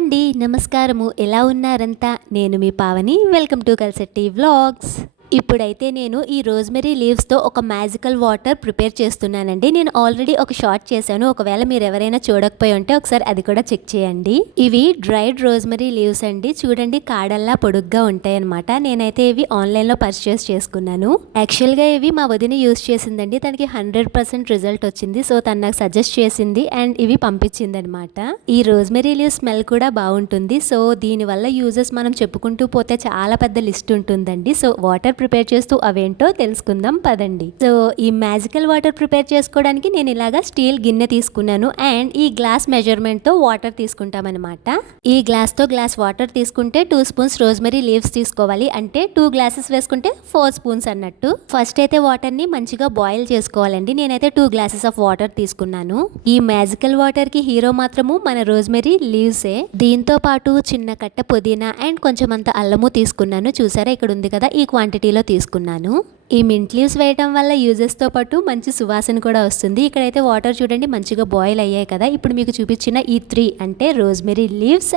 Hi అండి, నమస్కారము. ఎలా ఉన్నారంతా? నేను మీ Pavani. Welcome to Kalsetti vlogs. ఇప్పుడైతే నేను ఈ రోజ్మెరీ లీవ్స్తో ఒక మ్యాజికల్ వాటర్ ప్రిపేర్ చేస్తున్నానండి. నేను ఆల్రెడీ ఒక షార్ట్ చేశాను. ఒకవేళ మీరు ఎవరైనా చూడకపోయి ఉంటే ఒకసారి అది కూడా చెక్ చేయండి. ఇవి డ్రైడ్ రోజ్మెరీ లీవ్స్ అండి. చూడండి, కాడల్లా పొడుగ్గా ఉంటాయి అనమాట. నేనైతే ఇవి ఆన్లైన్లో పర్చేస్ చేసుకున్నాను. యాక్చువల్గా ఇవి మా వదిన యూస్ చేసిందండి. తనకి 100% రిజల్ట్ వచ్చింది. సో తను నాకు సజెస్ట్ చేసింది అండ్ ఇవి పంపించింది అనమాట. ఈ రోజ్మెరీ లీవ్ స్మెల్ కూడా బాగుంటుంది. సో దీనివల్ల యూజెస్ మనం చెప్పుకుంటూ పోతే చాలా పెద్ద లిస్ట్ ఉంటుందండి. సో వాటర్ ప్రిపేర్ చేస్తూ అవేంటో తెలుసుకుందాం పదండి. సో ఈ మ్యాజికల్ వాటర్ ప్రిపేర్ చేసుకోవడానికి నేను ఇలాగా స్టీల్ గిన్నె తీసుకున్నాను అండ్ ఈ గ్లాస్ మెజర్మెంట్ తో వాటర్ తీసుకుంటామన్నమాట. ఈ గ్లాస్ తో గ్లాస్ వాటర్ తీసుకుంటే 2 స్పూన్స్ రోజ్మెరీ లీవ్స్ తీసుకోవాలి. అంటే 2 గ్లాసెస్ వేసుకుంటే 4 స్పూన్స్ అన్నట్టు. ఫస్ట్ అయితే వాటర్ ని మంచిగా బాయిల్ చేసుకోవాలండి. నేనైతే 2 గ్లాసెస్ ఆఫ్ వాటర్ తీసుకున్నాను. ఈ మ్యాజికల్ వాటర్ కి హీరో మాత్రము మన రోజ్మెరీ లీవ్సే. దీంతో పాటు చిన్న కట్ట పుదీనా అండ్ కొంచెం అంత అల్లము తీసుకున్నాను. చూసారా, ఇక్కడ ఉంది కదా, ఈ క్వాంటిటీ తీసుకున్నాను. ఈ మింట్ లీవ్స్ వేయటం వల్ల యూజెస్తో పాటు మంచి సువాసన కూడా వస్తుంది. ఇక్కడైతే వాటర్ చూడండి మంచిగా బాయిల్ అయ్యాయి కదా. ఇప్పుడు మీకు చూపించిన ఈ 3 అంటే rosemary leaves,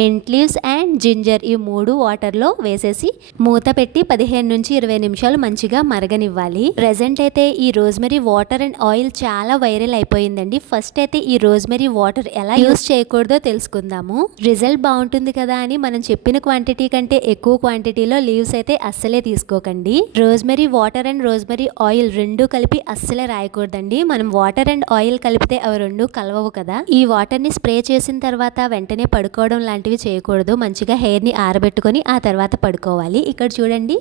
mint leaves and ginger, ఈ 3 వాటర్లో వేసేసి మూత పెట్టి 15 నుంచి 20 నిమిషాలు మంచిగా మరగనివ్వాలి. ప్రెజెంట్ అయితే ఈ రోజ్మెరీ వాటర్ అండ్ ఆయిల్ చాలా వైరల్ అయిపోయిందండి. ఫస్ట్ అయితే ఈ రోజ్మెరీ వాటర్ ఎలా యూజ్ చేయకూడదో తెలుసుకుందాము. రిజల్ట్ బాగుంటుంది కదా అని మనం చెప్పిన క్వాంటిటీ కంటే ఎక్కువ క్వాంటిటీలో లీవ్స్ అయితే అస్సలే తీసుకోకండి. Rosemary water and rosemary oil రెండు కలిపి అస్సలే రాయకూడదండి. మనం వాటర్ అండ్ ఆయిల్ కలిపితే అవి రెండు కలవవు కదా. ఈ వాటర్ ని స్ప్రే చేసిన తర్వాత వెంటనే పడుకోవడం లాంటివి చేయకూడదు. మంచిగా హెయిర్ ని ఆరబెట్టుకొని ఆ తర్వాత పడుకోవాలి. ఇక్కడ చూడండి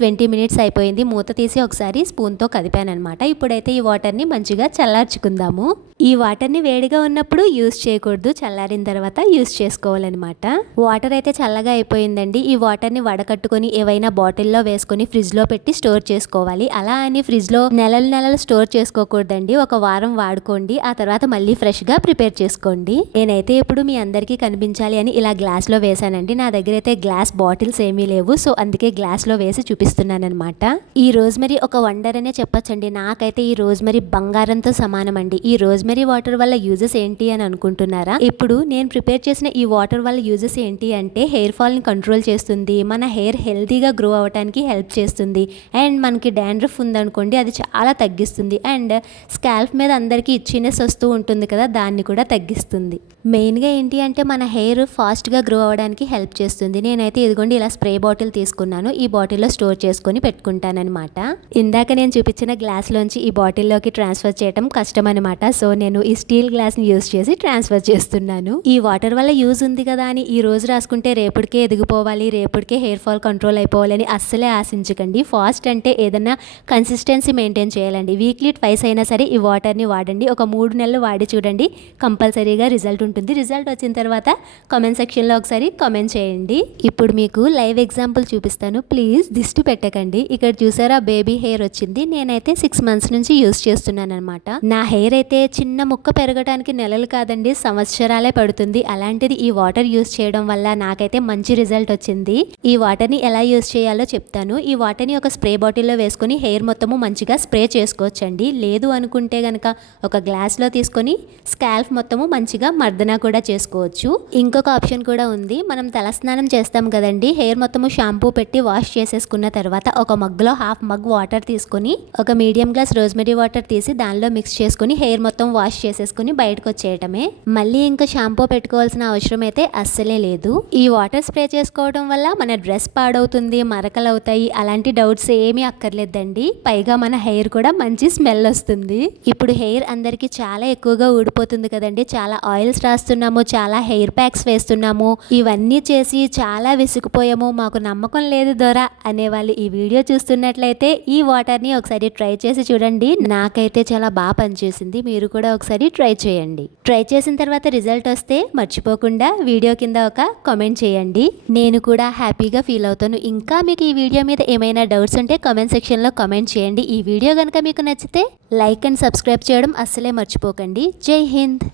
20 మినిట్స్ అయిపోయింది. మూత తీసి ఒకసారి స్పూన్తో కదిపాను అనమాట. ఇప్పుడైతే ఈ వాటర్ని మంచిగా చల్లార్చుకుందాము. ఈ వాటర్ని వేడిగా ఉన్నప్పుడు యూస్ చేయకూడదు, చల్లారిన తర్వాత యూస్ చేసుకోవాలన్నమాట. వాటర్ అయితే చల్లగా అయిపోయిందండి. ఈ వాటర్ని వడకట్టుకొని ఏవైనా బాటిల్లో వేసుకొని ఫ్రిడ్జ్లో పెట్టి స్టోర్ చేసుకోవాలి. అలా అని ఫ్రిడ్జ్లో నెలలు స్టోర్ చేసుకోకూడదండి. ఒక వారం వాడుకోండి, ఆ తర్వాత మళ్ళీ ఫ్రెష్గా ప్రిపేర్ చేసుకోండి. నేనైతే ఇప్పుడు మీ అందరికీ కనిపించాలి అని ఇలా గ్లాస్లో వేసానండి. నా దగ్గర అయితే గ్లాస్ బాటిల్స్ ఏమీ లేవు. సో అందుకే గ్లాస్లో వేసి చూపిస్తున్నానమాట. ఈ రోజ్మెరీ ఒక వండర్ అనే చెప్పొచ్చండి. నాకైతే ఈ రోజ్మెరీ బంగారంతో సమానం అండి. ఈ రోజ్మెరీ వాటర్ వల్ల యూజెస్ ఏంటి అని అనుకుంటున్నారా? ఇప్పుడు నేను ప్రిపేర్ చేసిన ఈ వాటర్ వల్ల యూజెస్ ఏంటి అంటే హెయిర్ ఫాల్ ని కంట్రోల్ చేస్తుంది, మన హెయిర్ హెల్తీగా గ్రో అవడానికి హెల్ప్ చేస్తుంది అండ్ మనకి డాండ్రఫ్ ఉందనుకోండి అది చాలా తగ్గిస్తుంది అండ్ స్కాల్ప్ మీద అందరికీ ఇచ్చినెస్ వస్తూ ఉంటుంది కదా, దాన్ని కూడా తగ్గిస్తుంది. మెయిన్గా ఏంటి అంటే మన హెయిర్ ఫాస్ట్గా గ్రో అవ్వడానికి హెల్ప్ చేస్తుంది. నేనైతే ఇదిగోండి ఇలా స్ప్రే బాటిల్ తీసుకున్నాను. ఈ బాటిల్లో స్టోర్ చేసుకొని పెట్టుకుంటానమాట. ఇందాక నేను చూపించిన గ్లాస్లోంచి ఈ బాటిల్లోకి ట్రాన్స్ఫర్ చేయడం కష్టం అనమాట. సో నేను ఈ స్టీల్ గ్లాస్ని యూజ్ చేసి ట్రాన్స్ఫర్ చేస్తున్నాను. ఈ వాటర్ వల్ల యూజ్ ఉంది కదా అని ఈ రోజు రాసుకుంటే రేపటికే ఎదిగిపోవాలి, రేపటికే హెయిర్ ఫాల్ కంట్రోల్ అయిపోవాలని అస్సలే ఆశించకండి. ఫాస్ట్ అంటే ఏదన్నా కన్సిస్టెన్సీ మెయింటైన్ చేయాలండి. వీక్లీ 2 అయినా సరే ఈ వాటర్ని వాడండి. ఒక 3 నెలలు వాడి చూడండి, కంపల్సరీగా రిజల్ట్ ఉంటుంది. రిజల్ట్ వచ్చిన తర్వాత కామెంట్ సెక్షన్లో ఒకసారి కామెంట్ చేయండి. ఇప్పుడు మీకు లైవ్ ఎగ్జాంపుల్ చూపిస్తాను. ప్లీజ్ దిష్టి పెట్టకండి. ఇక్కడ చూసారా బేబీ హెయిర్ వచ్చింది. నేనైతే 6 మంత్స్ నుంచి యూజ్ చేస్తున్నాను అనమాట. నా హెయిర్ అయితే చిన్న ముక్క పెరగడానికి నెలలు కాదండి, సంవత్సరాలే పడుతుంది. అలాంటిది ఈ వాటర్ యూజ్ చేయడం వల్ల నాకైతే మంచి రిజల్ట్ వచ్చింది. ఈ వాటర్ని ఎలా యూజ్ చేయాలో చెప్తాను. ఈ వాటర్ని ఒక స్ప్రే బాటిల్లో వేసుకొని హెయిర్ మొత్తము మంచిగా స్ప్రే చేసుకోవచ్చండి. లేదు అనుకుంటే గనక ఒక గ్లాస్లో తీసుకొని స్కాల్ప్ మొత్తము మంచిగా మర్దన కూడా చేసుకోవచ్చు. ఇంకొక ఆప్షన్ కూడా ఉంది. మనం తలస్నానం చేస్తాం కదండి, హెయిర్ మొత్తము షాంపూ పెట్టి వాష్ చేసేసుకున్న తర్వాత ఒక మగ్గులో 1/2 మగ్ వాటర్ తీసుకొని ఒక మీడియం గ్లాస్ రోజ్మెరీ వాటర్ తీసి దానిలో మిక్స్ చేసుకుని హెయిర్ మొత్తం వాష్ చేసేసుకుని బయటకు వచ్చేయటమే. మళ్ళీ ఇంకా షాంపూ పెట్టుకోవాల్సిన అవసరం అయితే అస్సలే లేదు. ఈ వాటర్ స్ప్రే చేసుకోవడం వల్ల మన డ్రెస్ పాడవుతుంది, మరకలు అవుతాయి, అలాంటి డౌట్స్ ఏమీ అక్కర్లేదండి. పైగా మన హెయిర్ కూడా మంచి స్మెల్ వస్తుంది. ఇప్పుడు హెయిర్ అందరికీ చాలా ఎక్కువగా ఊడిపోతుంది కదండి, చాలా ఆయిల్స్ రాస్తున్నాము, చాలా హెయిర్ ప్యాక్స్ వేస్తున్నాము, ఇవన్నీ చేసి చాలా విసుగుపోయాము, మాకు నమ్మకం లేదు దొర అనేవాళ్ళు ఈ వీడియో చూస్తున్నట్లయితే ఈ వాటర్ని ఒకసారి ట్రై చేసి చూడండి. నాకైతే చాలా బాగా పనిచేసింది. మీరు కూడా ఒకసారి ట్రై చేయండి. ట్రై చేసిన తర్వాత రిజల్ట్ వస్తే మర్చిపోకుండా వీడియో కింద ఒక కామెంట్ చేయండి. నేను కూడా హ్యాపీగా ఫీల్ అవుతాను. ఇంకా మీకు ఈ వీడియో మీద ఏమైనా డౌట్స్ ఉంటే కామెంట్ సెక్షన్లో కామెంట్ చేయండి. ఈ వీడియో కనుక మీకు నచ్చితే లైక్ అండ్ సబ్స్క్రైబ్ చేయడం అస్సలే మర్చిపోకండి. జై హింద్.